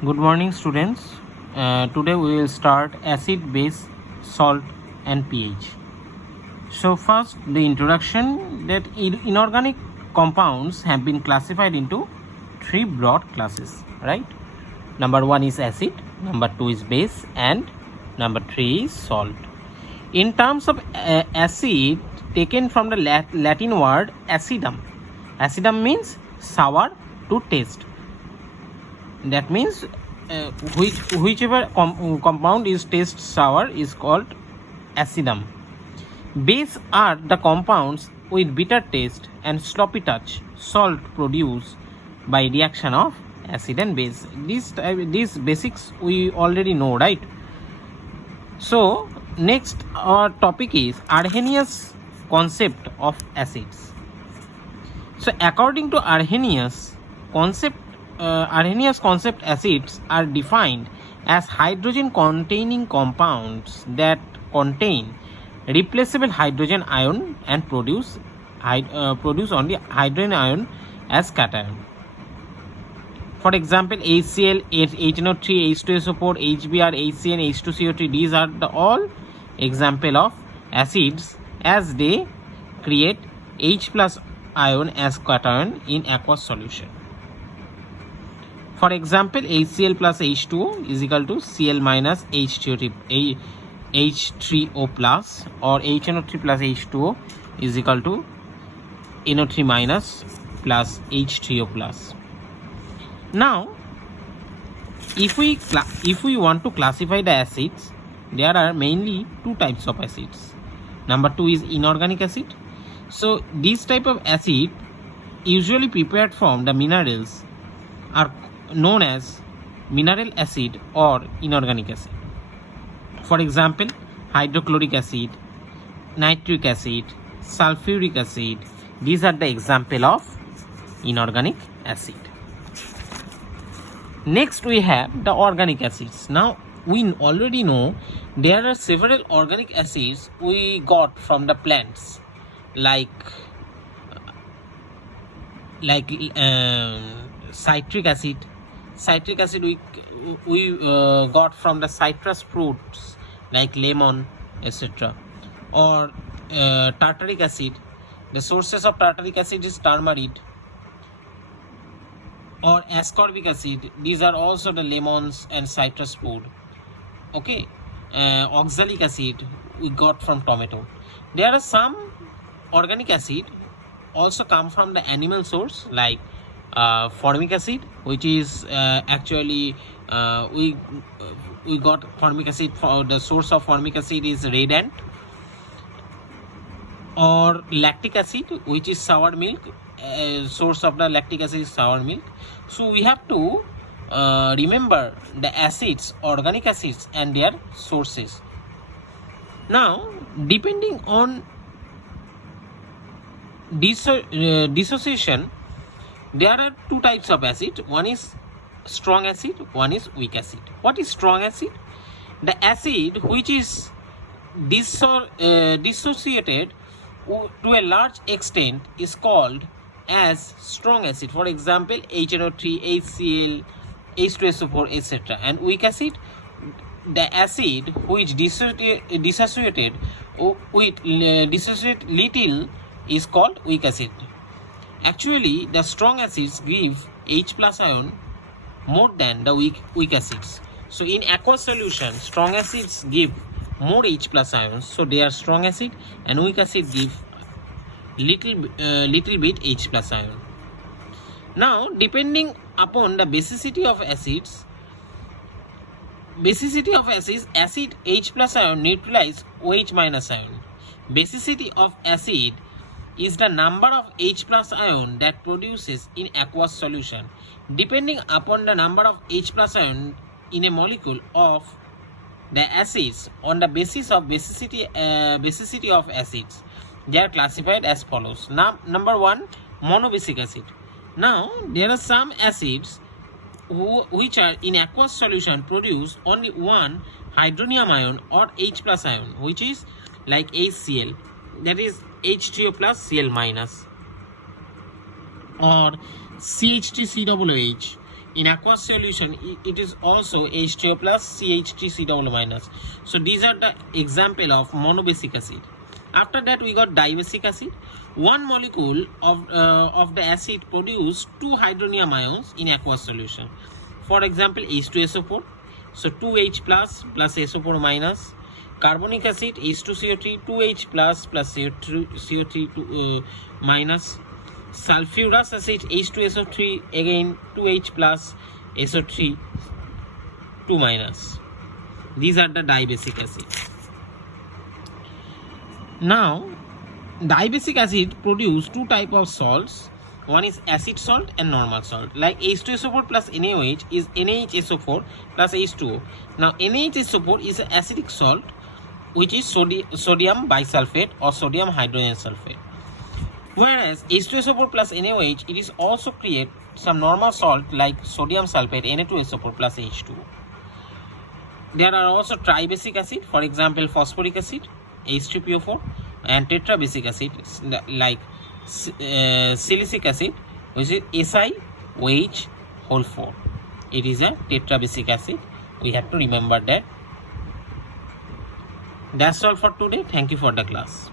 Good morning, students. Today we will start acid, base, salt, and pH. So first, the introduction that inorganic compounds have been classified into three broad classes, right? Number one is acid, number two is base, and number three is salt. In terms of acid, taken from the Latin word acidum. Acidum means sour to taste. That means whichever compound is taste sour is called acidum. Base are the compounds with bitter taste and sloppy touch, salt produced by reaction of acid and base. These basics we already know, right? So next our topic is Arrhenius concept of acids. So according to Arrhenius concept, acids are defined as hydrogen containing compounds that contain replaceable hydrogen ion and produce only hydrogen ion as cation. For example, HCl, HNO3, H2SO4, HBr, HCN, H2CO3, these are all example of acids as they create H plus ion as cation in aqueous solution. For example, HCl plus H2O is equal to Cl minus H3O plus, or HNO3 plus H2O is equal to NO3 minus plus H3O plus. Now, if we want to classify the acids, there are mainly two types of acids. Number two is inorganic acid. So this type of acid, usually prepared from the minerals, are known as mineral acid or inorganic acid. For example, hydrochloric acid, nitric acid, sulfuric acid, these are the example of inorganic acid. Next we have the organic acids. Now we already know there are several organic acids we got from the plants, like citric acid. Citric acid we got from the citrus fruits like lemon, etc. Or tartaric acid. The sources of tartaric acid is turmeric. Or ascorbic acid. These are also the lemons and citrus fruit. Okay. Oxalic acid we got from tomato. There are some organic acid also come from the animal source, like formic acid, which is actually we got formic acid. For the source of formic acid is red ant. Or lactic acid, which is sour milk. Source of the lactic acid is sour milk. So we have to remember the acids, organic acids, and their sources. Now, depending on dissociation, there are two types of acid. One is strong acid, one is weak acid. What is strong acid? The acid which is dissociated to a large extent is called as strong acid. For example, HNO3, HCl, H2SO4, etc. And weak acid, the acid which dissociated with dissociate little is called weak acid. Actually, the strong acids give H plus ion more than the weak acids. So in aqueous solution, strong acids give more H plus ions, so they are strong acid, and weak acid give little bit H plus ion. Now, depending upon the basicity of acids, acid H plus ion neutralize OH minus ion. Basicity of acid is the number of H plus ion that produces in aqueous solution. Depending upon the number of H plus ion in a molecule of the acids, on the basis of basicity of acids, they are classified as follows. Now, number one, monobasic acid. Now, there are some acids which are in aqueous solution produce only one hydronium ion or H plus ion, which is like HCl, that is H3O plus Cl minus, or CH3COOH, In aqueous solution, it is also H2O plus CH3 double minus. So these are the example of monobasic acid. After that, we got dibasic acid. One molecule of the acid produce 2 hydronium ions in aqueous solution. For example, H2SO4. So 2H plus SO4 minus. Carbonic acid H2CO3, 2H plus CO3 minus. Sulfurous acid H2SO3, again 2H plus SO3 2 minus. These are the dibasic acids. Now, dibasic acid produce two type of salts. One is acid salt and normal salt. Like H2SO4 plus NaOH is NaHSO4 plus H2O. Now NaHSO4 is an acidic salt which is sodium bisulfate or sodium hydrogen sulfate. Whereas H2SO4 plus NaOH, it is also create some normal salt like sodium sulfate Na2SO4 plus H2O. There are also tribasic acid, for example phosphoric acid H3PO4, and tetrabasic acid like silicic acid which is SiOH whole 4. It is a tetrabasic acid. We have to remember that. That's all for today. Thank you for the class.